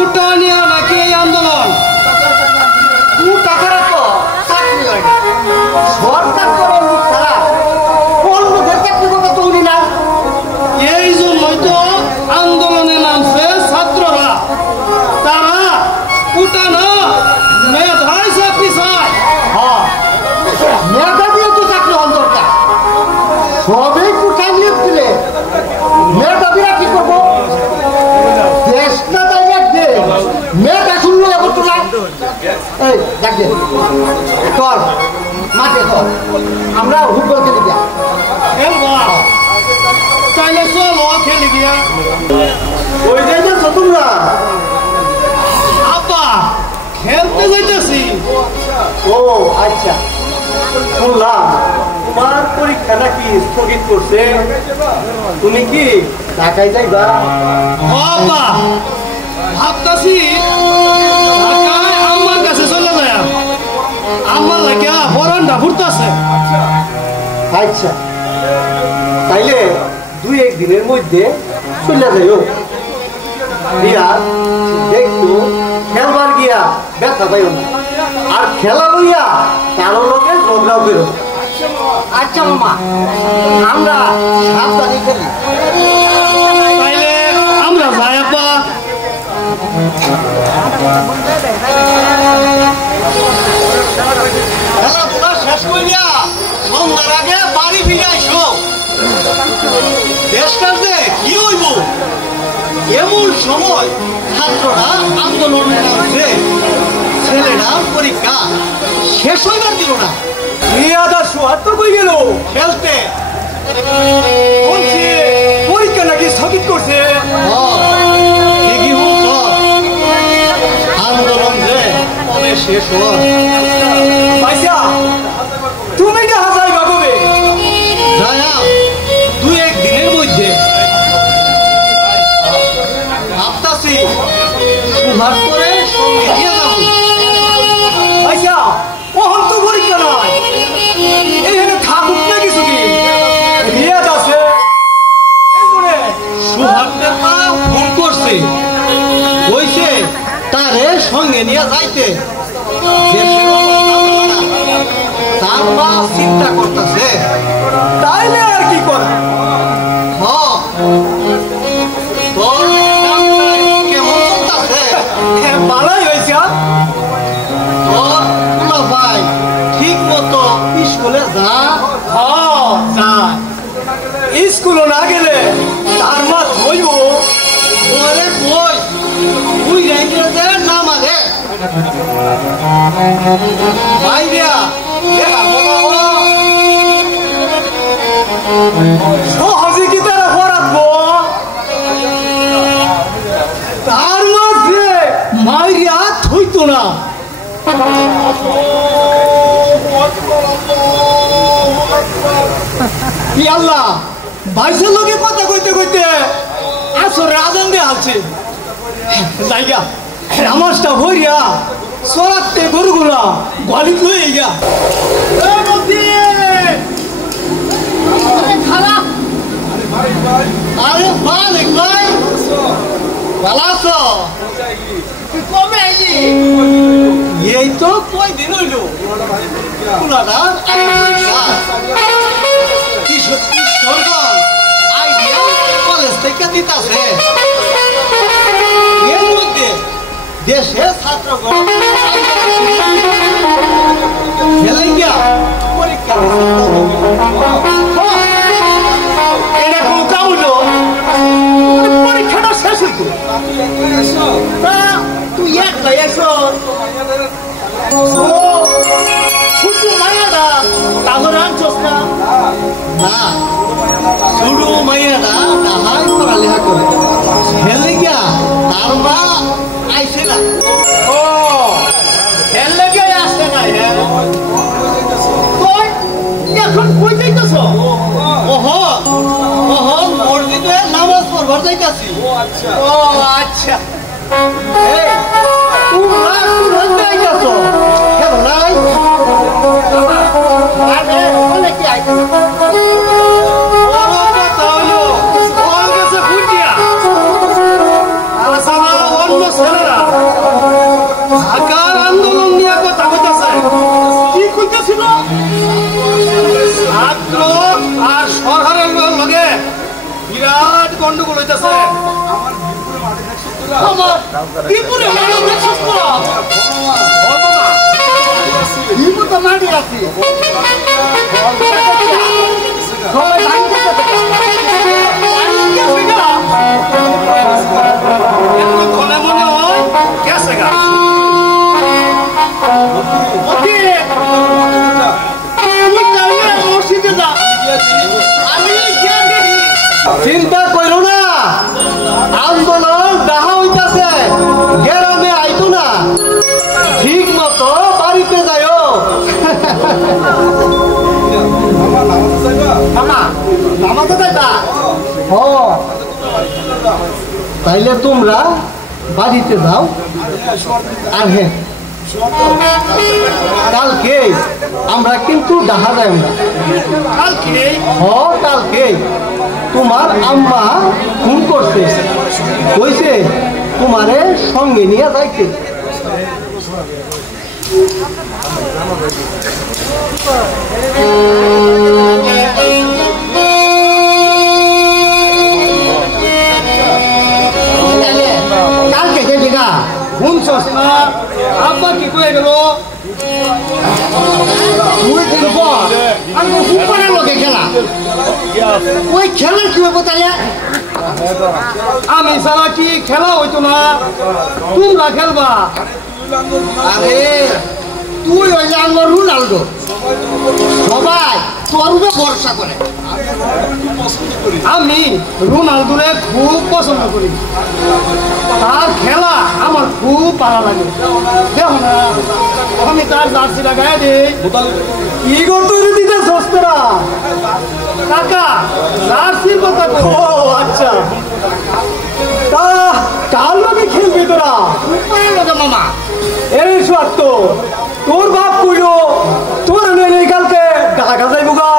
উটা নিয়ে নাকি এই আন্দোলন টাকার তো চাকরি হয় না সরকার করার লোক ছাড়া কোন লোকের চাকরি করতে তৈরি না এই জন্যই তো আন্দোলনে নামছে ছাত্ররা তারা উটা না মেধাই চাকরি চায় মেধা দিয়ে তো চাকরি হন দরকার সবই কোথায় নিয়োগ দিলে মেধাবীরা কি করবো দেশ না দাঁড়িয়ে মেয়েটা শুনলো এখন তো নাই এই দেখে চল মাঠে চল আমরা ফুটবল খেলি গিয়া খেলবা তাইলে চলো খেলে গিয়া ওই যাইতেছ তোমরা আপা খেলতে যাইতেছি ও আচ্ছা শুনলাম তোমার পরীক্ষা নাকি স্থগিত করছে তুমি কি ঢাকায় যাইবা আপা ভাবতাছি ঢাকায় আম্মার কাছে চলে যায় আমার লাগিয়া বরণটা ফুটতাছে আচ্ছা তাইলে দুই একদিনের মধ্যে চলে যাইও রিয়া দেখতো খেলবার গিয়া ব্যথা পাইও না আর খেলা লইয়া কারো লোকের ঝগড়াও বেরো আচ্ছা মামা আমরা সাবধানে খেলি তাইলে আমরা যাই আপা খেলাধুলা শেষ করিয়া সন্ধ্যার আগে বাড়ি ফিরে আইসো দেশটার যে কি হইব এমন সময় ছাত্ররা আন্দোলনে নামছে ছেলেরা পরীক্ষা শেষ হইবার দিল না কই গেল খেলতে পরীক্ষা নাকি স্থগিত করছে আন্দোলন যে কবে শেষ হয় তুমি কি হাজাই ভাগবে যায়া দুই একদিনের মধ্যে ভাবতাছি সুভাষ করে সঙ্গে নিয়ে যাবো আচ্ছা ওহন তো পরীক্ষা নয় এইখানে থাকুক না কিছু কি রিয়াজ আছে সুভাষের মা ফোন করছে বইছে তারে সঙ্গে নিয়ে যাইতে তার মা চিন্তা করতেছে তাইলে আর কি করে তোর কেমন চলতেছে ভালোই হয়েছে তোর ভাই ঠিক মতো স্কুলে যা স্কুলে না গেলে তার মা ধইব ওরে কই তুই যাইতে না মারে ভাইরা সহজে কি তারা পড়াবো তার মাঝে মাইরিয়া থইতো না আল্লাহ ভাইসের লোকে কথা কইতে কইতে আসরে আজান দিয়ে আছে জায়গা নামাজটা ভরিয়া সরাতে গরুগুলা গলি লয়ে গিয়া আরে মালিক ভাই ভালো আছো কবে আইলি এই তো কয়দিন হইল আইডিয়া কলেজ থেকে দিতাছে এর মধ্যে দেশের ছাত্রগণ খেলে গিয়া পরীক্ষা এটা কোনো কাম হইলো পরীক্ষাটা শেষ হইতো তুই একলাই এসো শুধু মাইয়াটা তাহলে আনছস না শুধু মাইয়াটা তাহাই পড়ালেখা করে খেলে গিয়া তার মা আইসে না ও খেললে গিয়ে আসে না এখন কই যাইতেছ ওহো ওহো মসজিদে নামাজ পড়বার যাইতাছি ও আচ্ছা এই তোমরা কোথায় যাইতাছ কেন নাই আরে বলে কি আইতাছ ছেলেরা ঢাকার আন্দোলন নিয়ে কথা কইতাছে। কি কইতেছিল? ছাত্র আর সরকারের লগে বিরাট গন্ডগোল হইতাছে। আমার বিপুরে মারা দেখছিস তো? বিপু তো মারি আছি। সবাই ভাঙতেছে। মনে মনে হয় গেছে গা। চিন্তা করো না, আন্দোলন ডাহা হইতাছে, গ্রামে আইতো না, ঠিক মতো বাড়িতে যাইও। নামাতে যাইবা? তাইলে তোমরা বাড়িতে যাও। আর হ্যাঁ, কালকে আমরা কিন্তু ডাহা যাই না। কালকে কালকে তোমার আম্মা ফোন করছে, কইছে তোমারে সঙ্গে নিয়ে যাইতে। কালকে যে দিঘা শুনছস না আব্বা কি কয়ে গেল? 2 দিন পর আমি ফুটবলের লোকে খেলা, ওই খেলা কি হবে তাহলে? আমি ছাড়া কি খেলা হইতো না? তোমরা খেলবা। আরে তুই ওই যে আমার রোনাল্ডো, সবাই তোর উপরে ভরসা করে। আমি রোনাল্ডোরে খুব পছন্দ করি, তার খেলা আমার খুব ভালো লাগে। দেখো না আমি তার জার্সিটা গায়ে দিই। কি করতে দিতে সস্তা? কাকা জার্সির কথা ও আচ্ছা, তা কার লোকে খেলবি তোরা? ফুটবলের লোকে মামা। এই সত্য, তোর বাপ কইলো তোর নেই কালকে ঢাকা যাইব গা,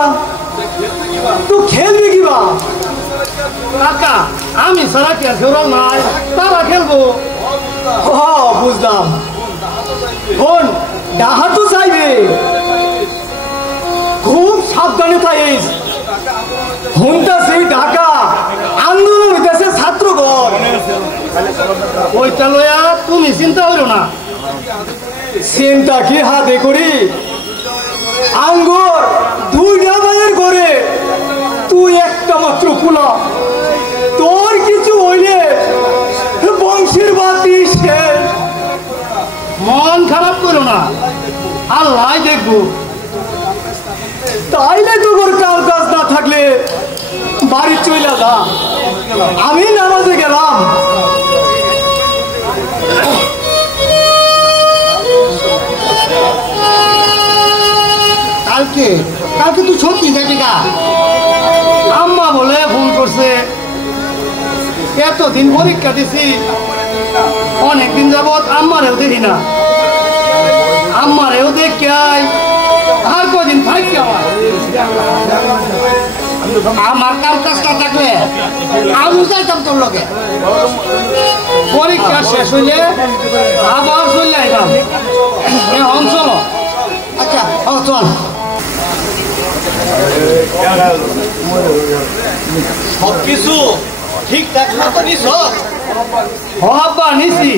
তুই খেলবি কিবা? কাকা আমি ছাড়া কি আর খেলার নাই, তারা খেলবো। বুঝলাম। শোন, ডাহা তো চাইবে, খুব সাবধানে থাকিস। শুনতাছি ঢাকা আন্দোলন হইতেছে ছাত্রগণ। ওইটা লইয়া তুমি চিন্তা করো না। চিন্তা কি হাতে করি? আঙ্গুর 2টা বাজার করে তুই একটা মাত্র কুলা, তোর কিছু হইলে বংশের বাতি শেষ। মন খারাপ করো না, আল্লাহ দেখবো। তাইলে তোর কাল কাজ না থাকলে বাড়ি চলে যা, আমি নামাজে গেলাম। কালকে কালকে তুই সত্যি যাবি গা? আম্মা বলে ফোন করছে, এতদিন পরীক্ষা দিছি, অনেকদিন যাবৎ আম্মারেও দেখি না। আম্মারেও দেখি আর কদিন থাকি আমার কাম কাজ না থাকলে আমি যাইতাম তোর লগে। পরীক্ষা শেষ হইলে আবার চলে আইলাম। এখন চলো। আচ্ছা চল। সবকিছু ঠিকঠাক মতো নিছ? হবা নিছি।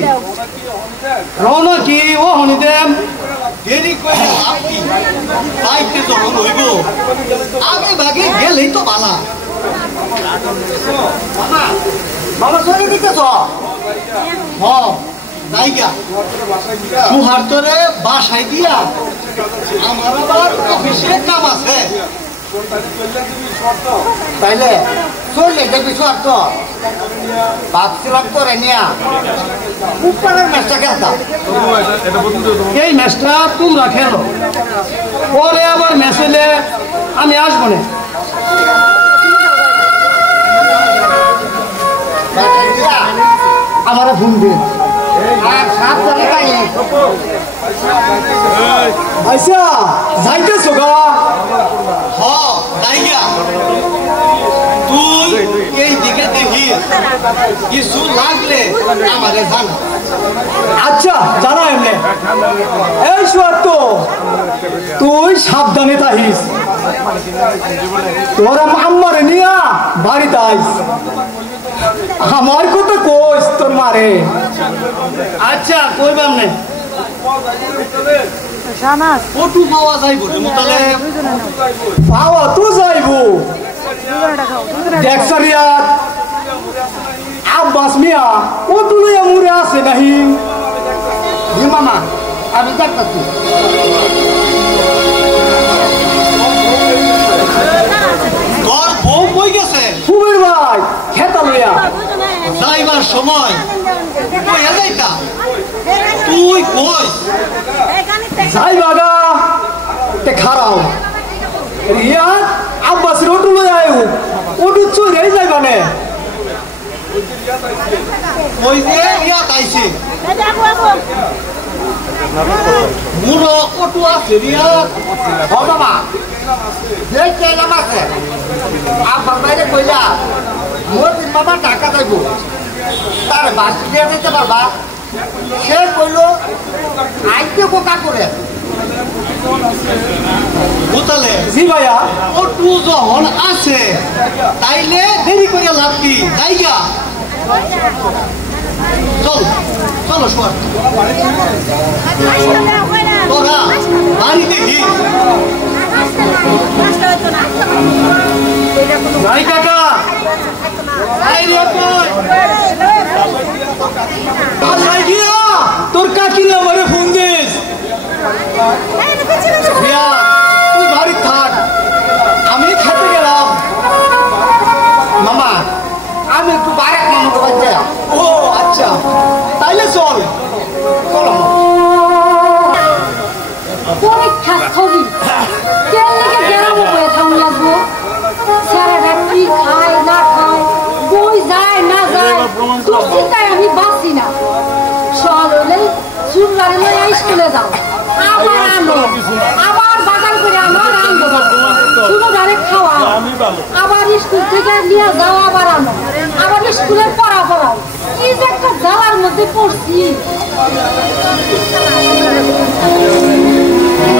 রওনা কি ও হনিদেম? দেরি করে আপনি আইতে যখন হইব আগে ভাগে গেলেই তো ভালা। মামা চলে দিতেছ? জায়গা সুহার তোরে বাসায় দিয়া আমার আবার অফিসে কাম আছে, তাইলে চললে দেখবি শর্ত। ভাবছিলাম তোরে নিয়া উপরের ম্যাচটা খেলতাম। এই ম্যাচটা তোমরা খেলো, পরে আবার ম্যাচ হইলে আমি আসবো না। আমার ফোন দিন আর সাবধানে খাই। আচ্ছা যাইতেছ গা? জায়গা তুই এই দিকে দেখি, কিছু লাগলে আমারে জানা। আচ্ছা জানা এমনি এই সুয়ার্ত তুই সাবধানে থাকিস তোরা আম্মারে নিয়া বাড়িতে আইস আমার কথা কইস তোর মারে আচ্ছা কইবাম নে কটু পাওয়া যাইব তাহলে পাওয়া তো যাইব দেখছরিয়াত আব্বাস মিয়া ও দুলিয়া মুরে আছে নাহি জি মামা আমি দেখতেছি তোর বউ কই গেছে কুবের ভাই খেতা লইয়া যাইবার সময় কইয়া যাইতা তুই কই যাইবা গা তে খারাও রিয়া আব্বাস রোটু লই আইও ওটু চুরে যাইবা নে ওই যে রিয়া তাইছে মুরো ওটু আছে রিয়া ও মামা দেখতে এলাম আছে আব্বার বাইরে কইলা মোদিন মামা টাকা দেব তার বাসি দিয়ে দিতে পারবা সে কইল আইতে বোকা করে বুঝলে জি ভাইয়া ওটু যখন আছে তাইলে দেরি করে লাভ কি জায়গা চল চলো শোয়ার তোরা বাড়ি দেখি নাই কাকা তোর কাকির আমারে ফোন দিস তুই বাড়ি থাক আমি খেতে গেলাম মামা আমি একটু বাইরে মামাকে বাচ্চা ও আচ্ছা তাইলে চল চলো পরীক্ষা স্থগিত কেন লেগে গেলাম বয়ে থাউন লাগবো স্যারেরা কি খায় না খায় বই যায় না যায় তোর চিন্তায় আমি বাঁচি না সকাল হলে শুক্রবারে লইয়া স্কুলে যাও আবার আনো আবার বাগান করে আমার আনবো শুক্রবারে খাওয়া আবার স্কুল থেকে নিয়ে যাও আবার আনো আবার স্কুলের পড়া পড়াও কি যে একটা জ্বালার মধ্যে পড়ছি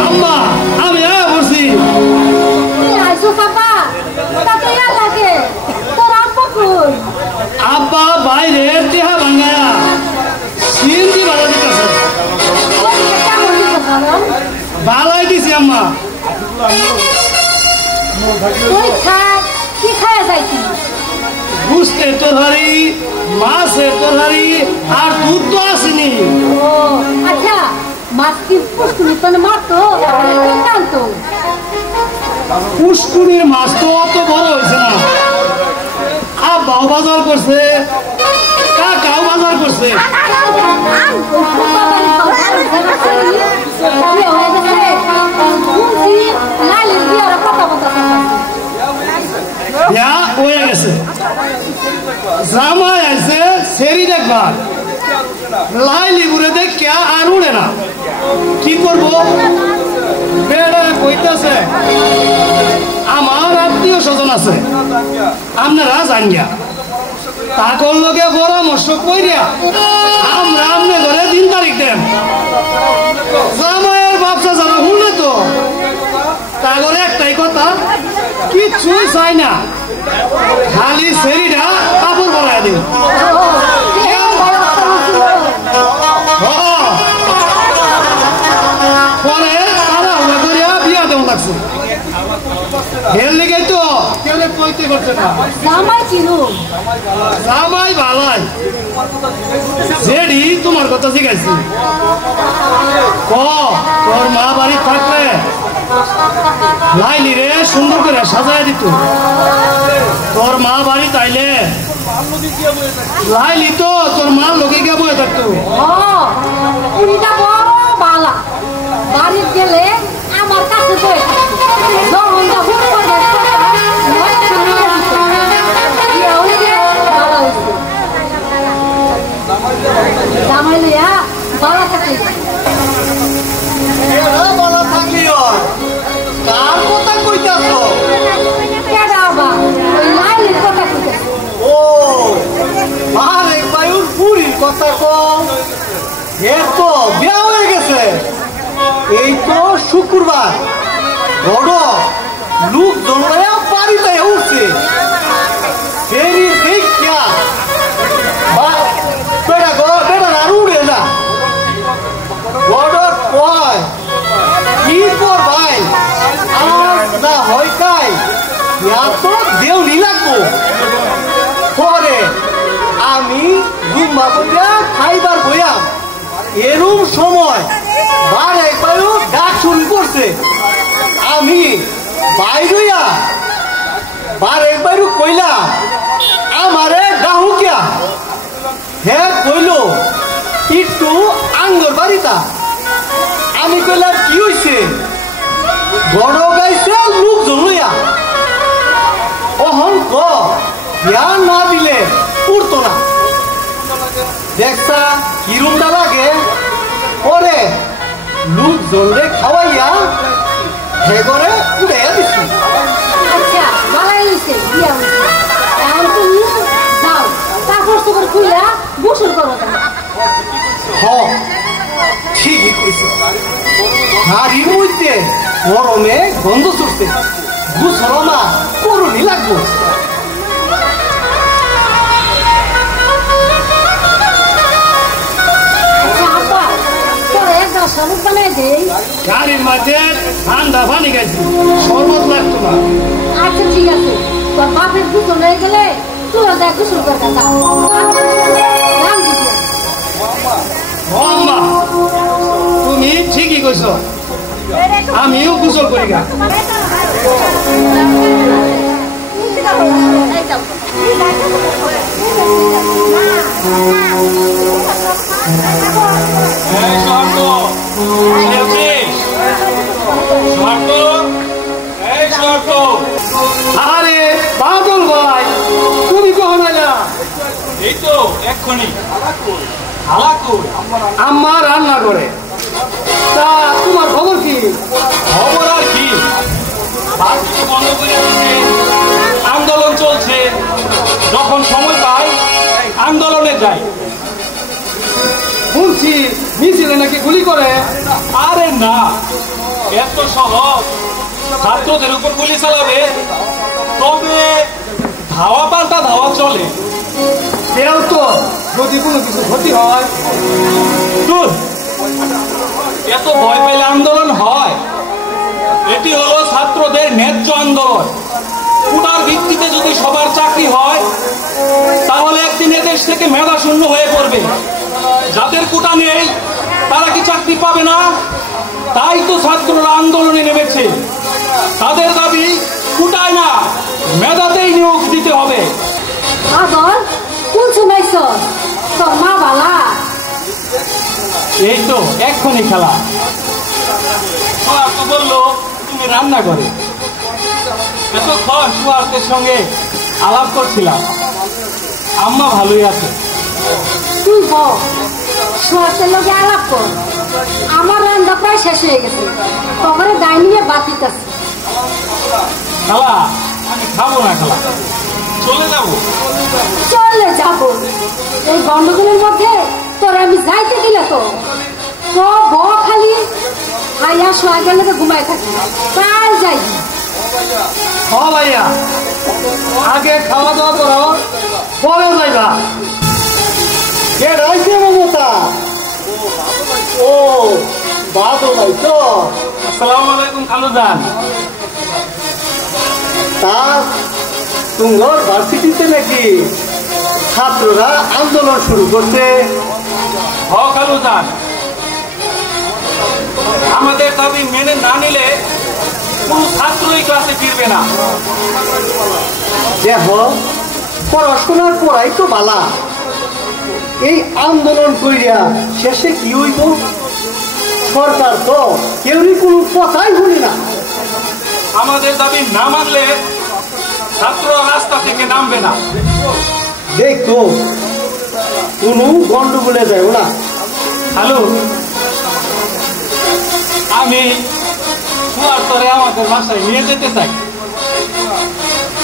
আম্মা আমি বলছি আইসো বাবা তাতে ইয়া লাগে তোর আব্বা কই আব্বা বাইরে টেহা ভাঙ্গায়া সিএনজি ভাড়া দিতেছে ভালাই দিছি আম্মা পরীক্ষা কি খায় যাইতি বুঝতে তরহারি মাছের তরহারি আর দুধ তো আসেনি ও আচ্ছা মাছ কি পুষ্কুনি তো মারতো টানতো পুষ্কুনির মাছ তো অত বড় হয়েছে না আব্বাও বাজার করছে কাকাও বাজার করছে হয়ে গেছে জামাই আছে সেরি দেখবার লাইলি ঘুরে দেখে আর উড়ে না কি করবো বেড়া কইতেছে আমার আত্মীয় স্বজন আছে আপনারা জানিয়া তাকর লগে পরামর্শ কইরা আমরা আমনে ঘরে 3 তারিখ দেন জামাইয়ের ব্যবসা যারা শুনে তো তাগরে একটাই কথা কিচ্ছুই চাই না খালি সেরিটা কাপড় পরাই দিন পরে তারা হলে করিয়া বিয়া দেওয়া লাগছে এর লেগে তো কেউ কইতে করছে না জামাই ভালাই জেডি তোমার কথা শিখাইছি তোর মা বাড়ি থাকলে লাইলি রে সুন্দর করে সাজাই দিত তোর মা বাড়ি তাইলে লাইলি তো তোর মা লোকে গিয়ে বয়ে থাকতো বাড়ি গেলে আমার কাছে বয়ে জামাই লিয়া বালা থাকলে বলা থাকলি কার কথা কইতাছ লাইলের কথা কইতেছে ও আরে বায়ুর পুরীর কথা কম এর তো বিয়া হয়ে গেছে। এই তো শুক্রবার বড় লোক জন্মায়া বাড়িতে উঠছে। ফেরি দেখিয়া বেটা আর উড়ে না। বড় কয় কি কর ভাই আজ না হয় কাই তো দেউনি লাগবো। পরে আমি ঘুমা বইয়া খাইবার বইয়া এরম সময় বার একবারও ডাক শুরু করছে। আমি বাইরইয়া বার একবারও কইলাম আমারে ডাহুকিয়া। হ্যাঁ কইল একটু আঙ্গর বাড়িটা। আমি কইলাম কি হইছে? বড় গাইছে লোক জলইয়া। অহন ক জ্ঞান না দিলে উঠতো না। দেখছা কিরমটা লাগে। পরে লোক জলরে খাওয়াইয়া হে করে উড়াইয়া দিছি। আচ্ছা ভালাই হইছে বিয়া হইছে। এখন তুমি যাও কাপড় চোপড় খুইলা গোসল করো যাও। হ ঠিকই কইছে। হাড়ির মধ্যে গরমে গন্ধ ছুটছে। গোসল না করুনি লাগবো। গাড়ির মাঝে ঠান্ডা পানি খাইছি, শরবত লাগতো না। আচ্ছা ঠিক আছে, তোর বাপের গোসল হয়ে গেলে তুই যা গোসল করতে যা। তুমি ঠিকই কইছ, আমিও গোসল করি গা। আরে বাদল ভাই তুমি কখন আইলা? এই তো এক্ষুনি। আম্মা রান্না করে। তা তোমার খবর কি? খবর আর কি, বন্ধ করে আন্দোলন চলছে। যখন সময় পাই আন্দোলনে যাই। শুনছি মিছিলে নাকি গুলি করে। আরে না, এত সহজ ছাত্রদের উপর গুলি চালাবে? তবে ধাওয়া পাল্টা ধাওয়া চলে। কেউ তো যদি কোনো কিছু ক্ষতি হয়। এত ভয় পেলে আন্দোলন হয়? এটি হলো ছাত্রদের ন্যায্য আন্দোলন। কোটার ভিত্তিতে যদি সবার চাকরি হয় তাহলে একদিন এদেশ থেকে মেধা শূন্য হয়ে পড়বে। যাদের কোটা নেই তারা কি চাকরি পাবে না? তাই তো ছাত্ররা আন্দোলনে নেমেছে। তাদের দাবি কোটায় না, মেধাতেই নিয়োগ দিতে হবে। আদর কোন সময় তোর মা বালা? এই তো এক্ষুনি খেলা। তো বললো তুমি রান্না করে। এতক্ষণ সুয়ার্তের সঙ্গে আলাপ করছিলাম। আম্মা ভালোই আছে। তুই সুয়ার্তের লোকে আলাপ কর। আমার রান্না প্রায় শেষ হয়ে গেছে, তখন ডাইনিংয়ে বাতিত আছে। খালা আমি খাবো না খালা, চলে যাবো। চলে যাবো? এই গন্ডগোলের মধ্যে তোর আমি যাইতে দিলে তো খালি খাইয়া শোয়া গেলে তো ঘুমাই থাকি। কাল যাই। হ ভাইয়া, আগে খাওয়া দাওয়া করো, পরে যাইবা। কে রাইছে মমতা? ও বাদল ভাই তো। আসসালামু আলাইকুম খালুজান। তা তোমার ভার্সিটিতে নাকি ছাত্ররা আন্দোলন শুরু করছে? হ খালুজান, আমাদের দাবি মেনে না নিলে কোন ছাত্রই ক্লাসে ফিরবে না। দেখো পড়াশোনার পড়াই তো বালা, এই আন্দোলন করিয়া শেষে কি হইব? সরকার তো কেউই কোনো কথাই শুনি না। আমাদের দাবি না মানলে ছাত্ররা রাস্তা থেকে নামবে না। দেখো কোনো গন্ডগোলে যাও না। হ্যালো, আমি সুয়ার্তরে আমাদের বাসায় নিয়ে যেতে চাই।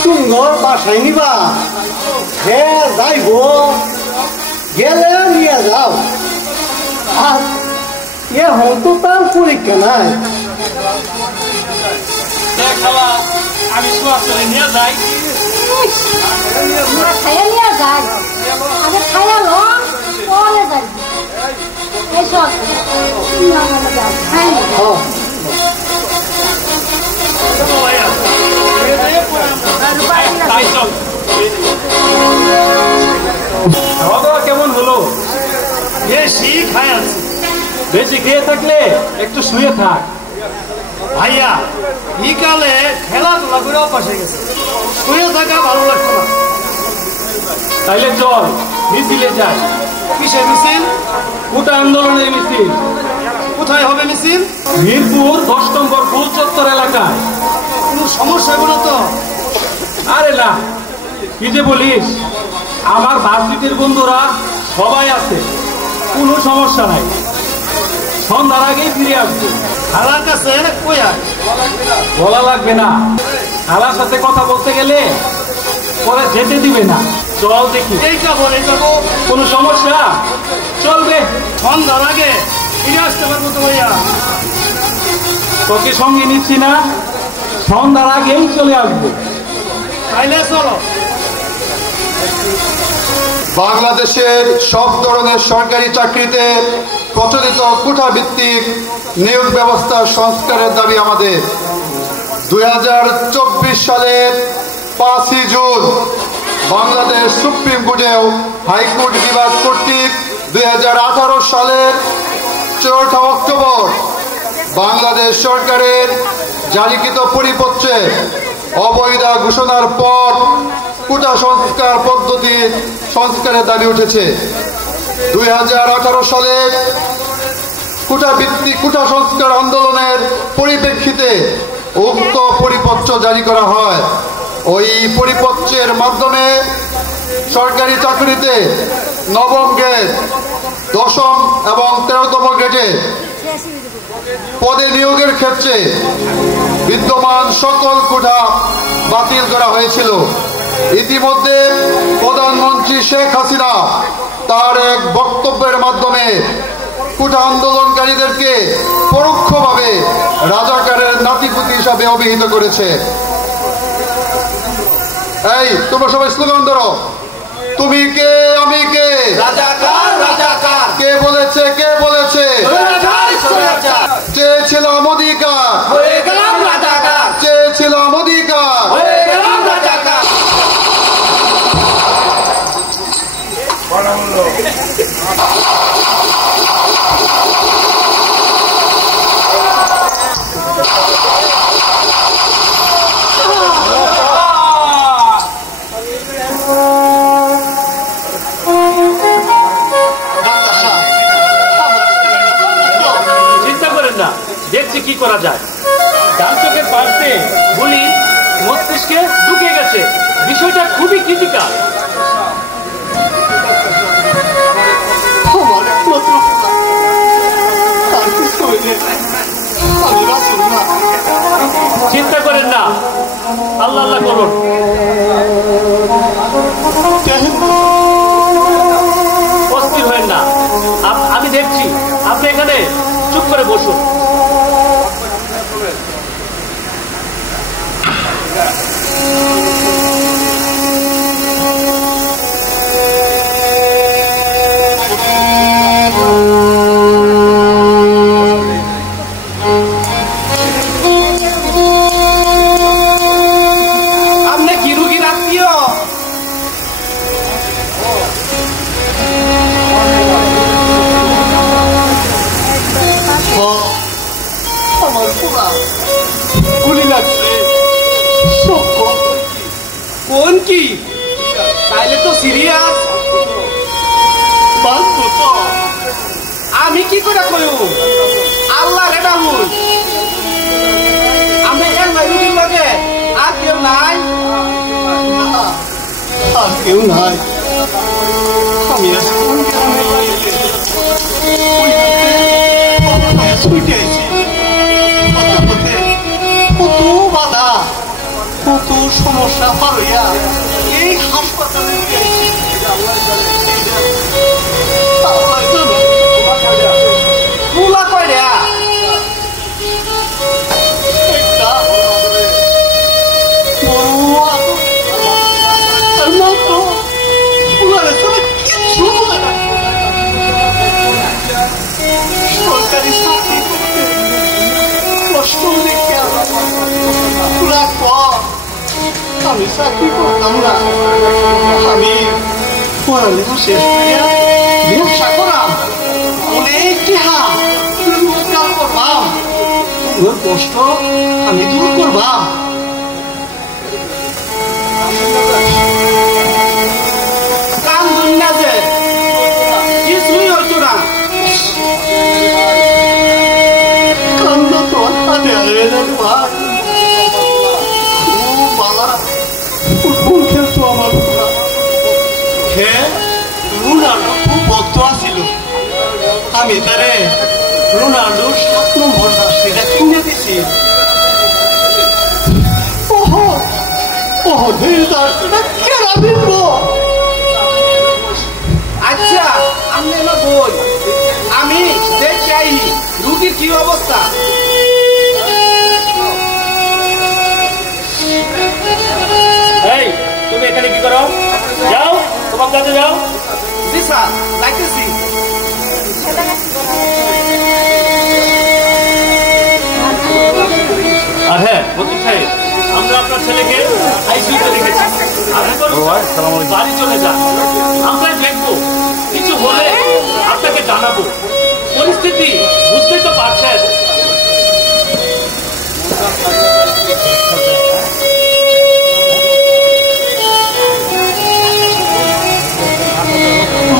তুঙ্গর বাসায় নিবা? হ্যাঁ যাইব, গেলে নিয়ে যাও। এখন তো তার পরীক্ষা নাই। খালা আমি সোয়াশরে নিয়ে যাই। খাইয়া নিয়ে যাই, আগে খাইয়া লো পরে যাই। এইসব খাওয়া দাওয়া কেমন হলো? বেশি খাই আছে। বেশি খেয়ে থাকলে একটু শুয়ে থাক। ভাইয়া বিকালে খেলাধুলা করে অভ্যাসে গেছে, শুয়ে থাকা ভালো লাগতো না। তাইলে চল মিছিলে যাই। কিসের মিছিল? কোটা আন্দোলনের মিছিল। কোথায় হবে মিছিল? মিরপুর 10 নম্বর গোল চত্বর এলাকায়। কোনো সমস্যা হবে না তো? আরে না, কি যে বলিস, আমার ভার্সিটির বন্ধুরা সবাই আছে, কোনো সমস্যা নাই। সন্ধ্যার আগেই ফিরে আসবো। খালার কাছে কই আর বলা লাগবে না, খালার সাথে কথা বলতে গেলে পরে যেতে দিবে না। চল দেখি। এই যাবো এই যাবো, কোনো সমস্যা? চলবে। সন্ধ্যার আগে ফিরে আসতে পারবো তো ভাইয়া? তোকে সঙ্গে নিচ্ছি না, সন্ধ্যার আগেই চলে আসবো। তাইলে চলো। বাংলাদেশের সব ধরনের সরকারি চাকরিতে প্রচলিত কোটা ভিত্তিক নিয়োগ ব্যবস্থার সংস্কারের দাবি আমাদের। 2024 সালের 5 জুন বাংলাদেশ সুপ্রিম কোর্টেও হাইকোর্ট বিভাগ কর্তৃক 2018 সালের 4 অক্টোবর বাংলাদেশ সরকারের জারিকৃত পরিপত্রে অবৈধ ঘোষণার পর কোটা সংস্কার পদ্ধতি সংস্কারের দাবি উঠেছে। 2018 সালে কোটা সংস্কার আন্দোলনের পরিপ্রেক্ষিতে উক্ত পরিপত্র জারি করা হয়। ওই পরিপত্রের মাধ্যমে সরকারি চাকরিতে নবম গ্রেড, 10ম এবং 13তম গ্রেডে পদে নিয়োগের ক্ষেত্রে বিদ্যমান সকল কোটা বাতিল করা হয়েছিল। ইতিমধ্যে প্রধানমন্ত্রী শেখ হাসিনা তার এক বক্তব্যের মাধ্যমে কোটা আন্দোলনকারীদেরকে পরোক্ষভাবে রাজাকারের নাতিপুতি হিসাবে অভিহিত করেছে। এই তোমরা সবাই স্লোগান ধরো, তুমি কে আমি কে, রাজাকার রাজাকার, কে বলেছে কে বলেছে, চেয়েছিলাম অধিকার, হয়ে গেলাম রাজাকার, চেয়েছিলাম অধিকার, হয়ে গেলাম রাজাকার। চিন্তা করেন না, দেখছি কি করা যায়। ডান চোখের পাশে গুলি মস্তিষ্কে ঢুকে গেছে, বিষয়টা খুবই ক্রিটিক্যাল। চিন্তা করেন না, আল্লাহ আল্লাহ করুন। অস্থির হয়েন না, আমি দেখছি। আপনি এখানে চুপ করে বসুন। আপনি কি রুগীর আত্মীয়? গুলি লাগছে। কোন কি? তাইলে তো সিরিয়াস। আমি কি করে কইব? আল্লাহ রেডা হুল। আমি এক ভাই রুগীর লগে আর কেউ নাই? আর কেউ নাই। আমি কত বাধা, কত সমস্যা পার হইয়া এই হাসপাতালে তুলা কয়টা? সরকারি চাকরি করতে কষ্ট দেখে আমি চাকরি করতাম না, আমি পড়ালেখা শেষ করে ব্যবসা করাম, অনেক টিহা রোজগার করবাম, তোমার কষ্ট আমি দূর করবাম। কান্দুন না যে কিছুই হইতো না, কান্দ তো হাতে হারিয়ে যাবে ভাই। খুব বালা ফুটবল খেলতো আমার পুরা, হে রোনাল্ডো খুব ভক্ত আছিল, আমি তারে রোনাল্ডোর 7 নম্বর জার্সিটা কিনে দিছি। ওহো ওহো ঢের জার্সিটা কেনা দিব। আচ্ছা আপনি না বই, আমি দেখতে আই রুগীর কি অবস্থা। এই তুমি এখানে কি করো? যাও তোমার কাছে যাও। জি স্যার লাগতেছি। আর হ্যাঁ মন্ত্রী সাহেব, আমরা আপনার ছেলেকে আইসিইউতে রেখেছি, আপনি বাড়ি চলে যান, আমরা দেখবো, কিছু হলে আপনাকে জানাবো। পরিস্থিতি বুঝতেই তো পারছেন।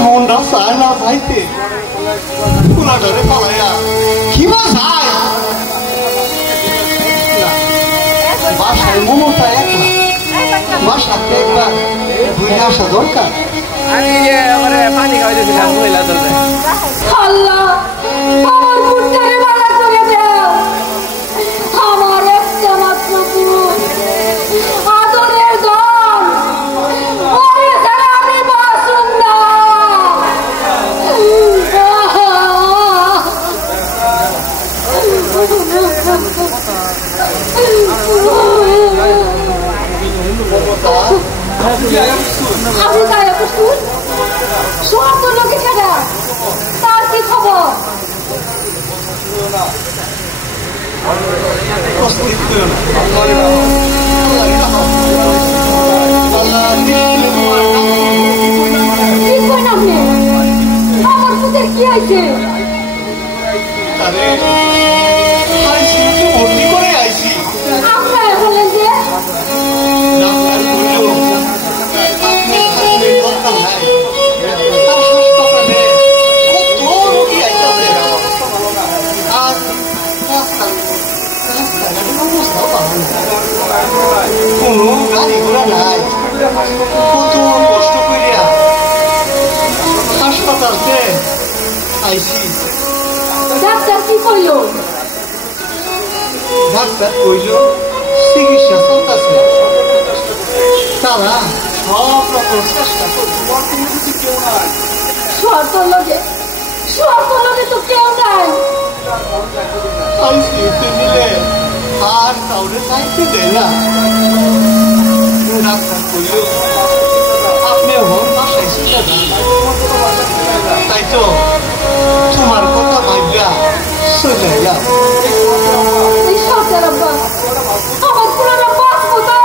মনটা চায় না যাইতে, পুরাটারে পালাইয়া কিবা যায়। বাসায় মমতা একলা, বাসাতে একবার ঘুরে আসা দরকার। আল্লাহ আমার পুত্রের ভালো করে দাও, আমার একটা মাত্র পুরুষ আদরের ধন, ওরে ছাড়া আমি বাঁচুম না। আপনি গায়ে প্রস্তুত সমস্ত লোকে ছাড়া তার কি খবর? আমার পুতের কি হয়েছে? ভর্তি করে আইসি, আপনারা বলেন যে কোনো গাড়ি ঘোড়া নাই, কত কষ্ট করিয়া হাসপাতালতে আইসি। ডাক্তার কি কইল? ডাক্তার কইল চিকিৎসা চলতেছে, তারা সব রকম চেষ্টা করছে। শর্ত লগে তো কেউ নাই। আইসিউতে নিলে আর কাউরে চাইতে দেয় না। ডাক্তার কইল আপনি হন বাসায় চলে যান, তাই তো তোমার কথা ভাইয়া চলে যাও। এই সরকার আব্বা আমার পুরানো বাঁচবো তো?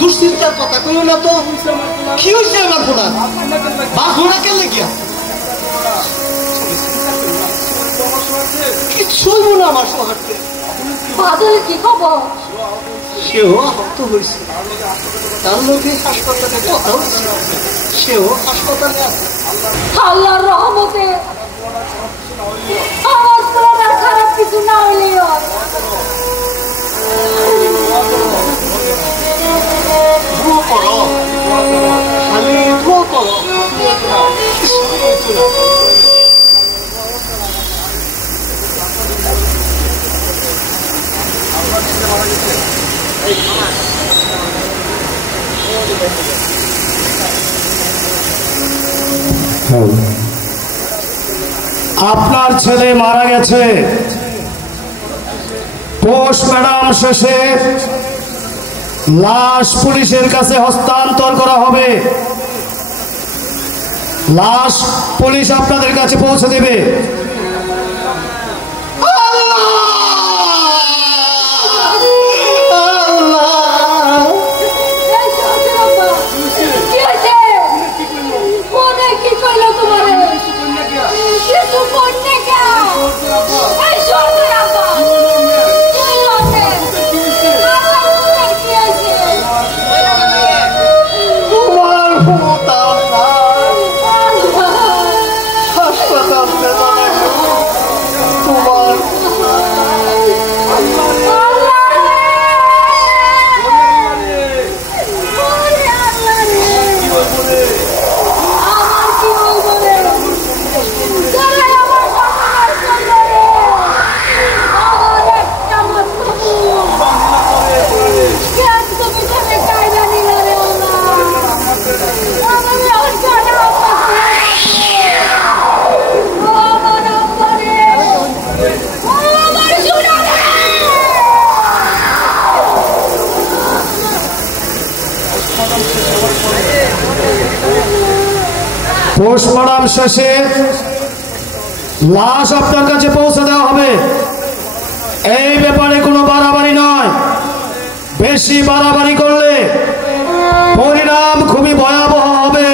দুশ্চিন্তার কথা কইল না তো। কি হয়েছে আমার ফোনা বাঘোড়া কে লেগিয়া? কিচ্ছুই না আমার শহরতে। বাদলের কি খবর? সেও আহত হয়েছে, তার লোকে হাসপাতালে কথা হচ্ছে, সেও হাসপাতালে আছে। আল্লাহর রহমতে আমার পুরানোর খারাপ কিছু না হইলেও দোয়া করো, খালি দোয়া করো। আপনার ছেলে মারা গেছে, পোস্টমর্টম শেষে লাশ পুলিশের কাছে হস্তান্তর করা হবে। লাশ পুলিশ আপনাদের কাছে পৌঁছে দেবে। পোস্টমর্টম শেষে লাশ আপনার কাছে পৌঁছে দেওয়া হবে। এই ব্যাপারে কোনো বাড়াবাড়ি নয়, বেশি বাড়াবাড়ি করলে পরিণাম খুবই ভয়াবহ হবে।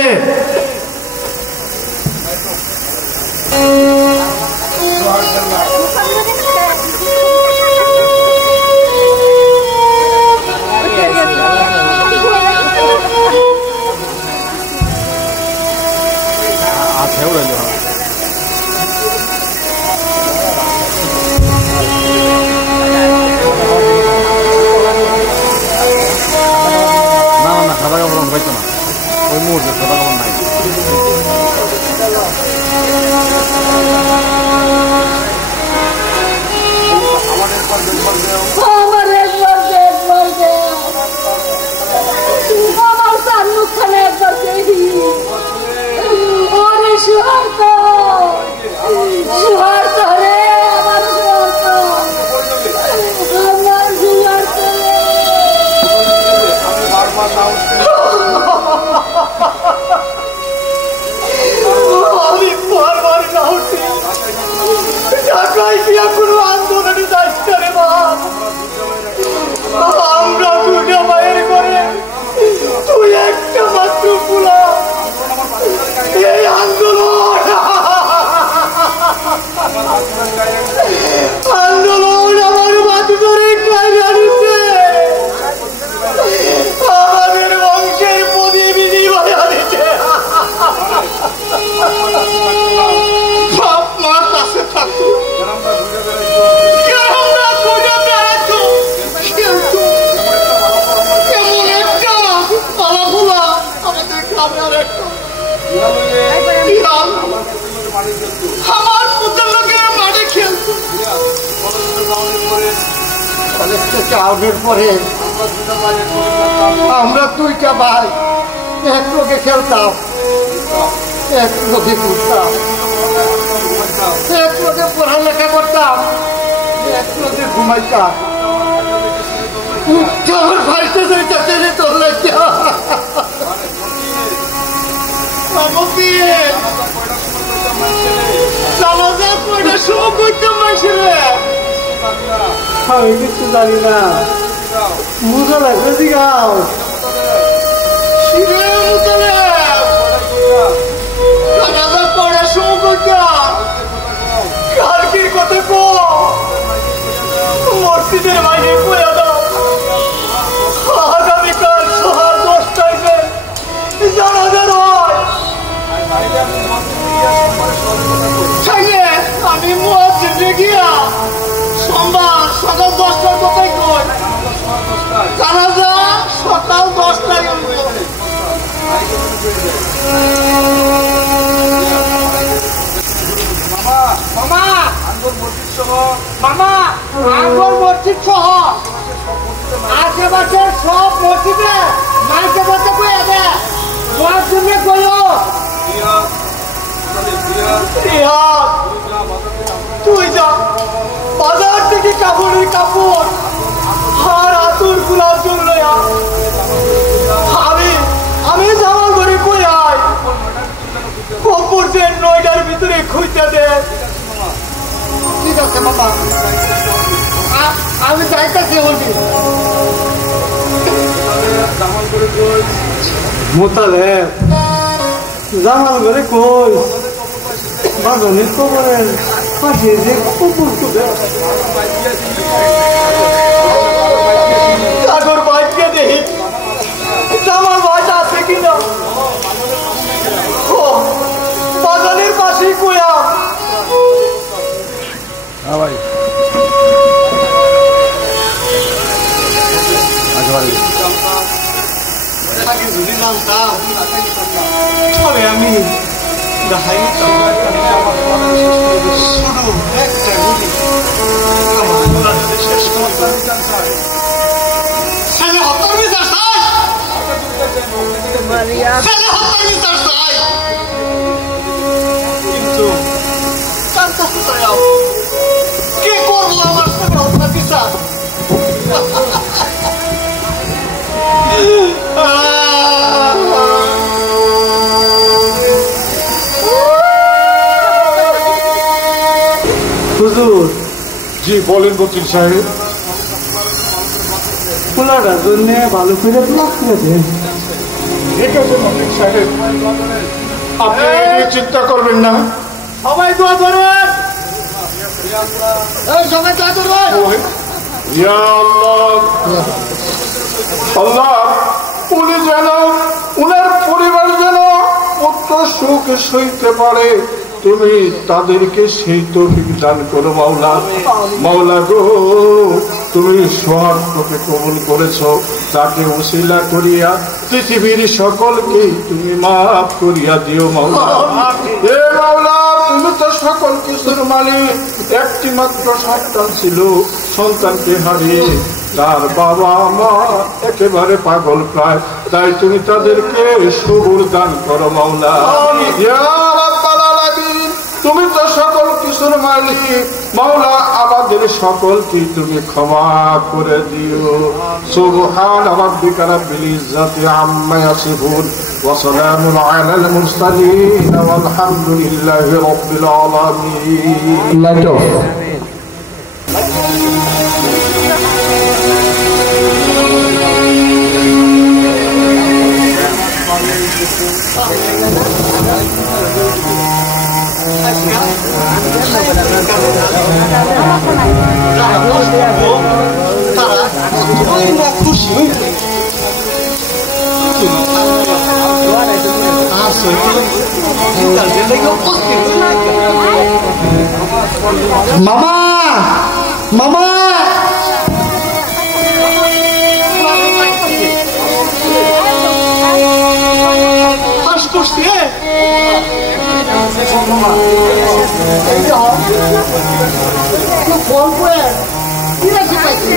আমরা দুটা মায়ের করে তুই একটা মাত্র পুলা এই আন্দোলন আমার মাটি ধরে কাজে আমাদের বংশের প্রতিবিধি বাজা দিচ্ছে। বাপ মার কাছে থাকতো আমার পুত্র লোকের মাঠে খেলতো। কলেজ থেকে আউটের পরে আমরা দুইটা ভাই এক লোকে খেলতাম, এক লোকে ঘুরতাম, এক লোকে পড়ালেখা করতাম, এক লোকে ঘুমাইতাম। তোর ভাইটা দুইটা ছেলে তোর লাগছে আমি কিছু জানি না। মুখে লাগবে জিগাও কালকির কথা কো মসজিদের বাইরে পড়ে দাও। আগামীকাল সকাল 10টায় জানাজার হয়। আমি মসজিদে গিয়া সোমবার সকাল 10টার কথাই কই, জানাজা সকাল 10টায়। মামা আঙ্গর মসজিদ সহ আশেপাশের সব মসজিদে মাইকে বলতে কয়ে দেয় মসজিদে কইও তুই যা বাজার থেকে কাপড়ের কাপড় আর আতুর গুলার জন্য আমি জামা করে কই আয় ভিতরে খুঁজতে দে। ঠিক আছে বাবা, আমি যাইতেছি বলছি। মোতালে জামাল ঘরে কই বাগানের কবরের পাশে যে কুকুর সাগর বাইকে দেখি জামাল বাজা আছে কিনা। ও বাগানের পাশেই কইয়া ভাই তবে আমি ছেলে হত্যার বিচার চাই, ছেলে হত্যার বিচার চাই, কিন্তু কে করবো আমার ছেলে হত্যার বিচার? হুজুর। জি বলেন বকিল সাহেব। পোলাটার জন্য ভালো করে ব্লক করে দেন। ঠিক আছে বকিল সাহেব, আপনি চিন্তা করবেন না। সবাই দোয়া করেন। এই সবাই চা করবেন। ইয়া আল্লাহ, আল্লাহ উনি যেন উনার পরিবার যেন পুত্র সুখ সইতে পারে, তুমি তাদেরকে সেই তৌফিক দান করো মাওলা। মাওলা গো, তুমি সোহাগকে কবুল করেছো, তাকে উসিলা করিয়া পৃথিবীর সকলকে তুমি মাফ করিয়া দিও মাওলা। এ মাওলা, তুমি তো সকল কিছুর মালিক। একটি মাত্র সন্তান ছিল, সন্তানকে হারিয়ে তার বাবা মা একেবারে পাগল প্রায়, তাই তুমি তাদেরকে সবুর দান করো মাওলা। ইয়া রাব্বাল আলামিন, তুমি তো সকল কিছুর মালিক মাওলা, আমাদের সকলকে তুমি ক্ষমা করে দিও। সুবহান রাব্বিকা রাব্বিল ইজ্জাতি আম্মা ইয়াসিফুন ওয়া সালামুন আলাল মুরসালিন ওয়াল হামদুলিল্লাহি রাব্বিল আলামিন। মামা মামা পাস করছি। ফোন করে কি রাখি পাইছি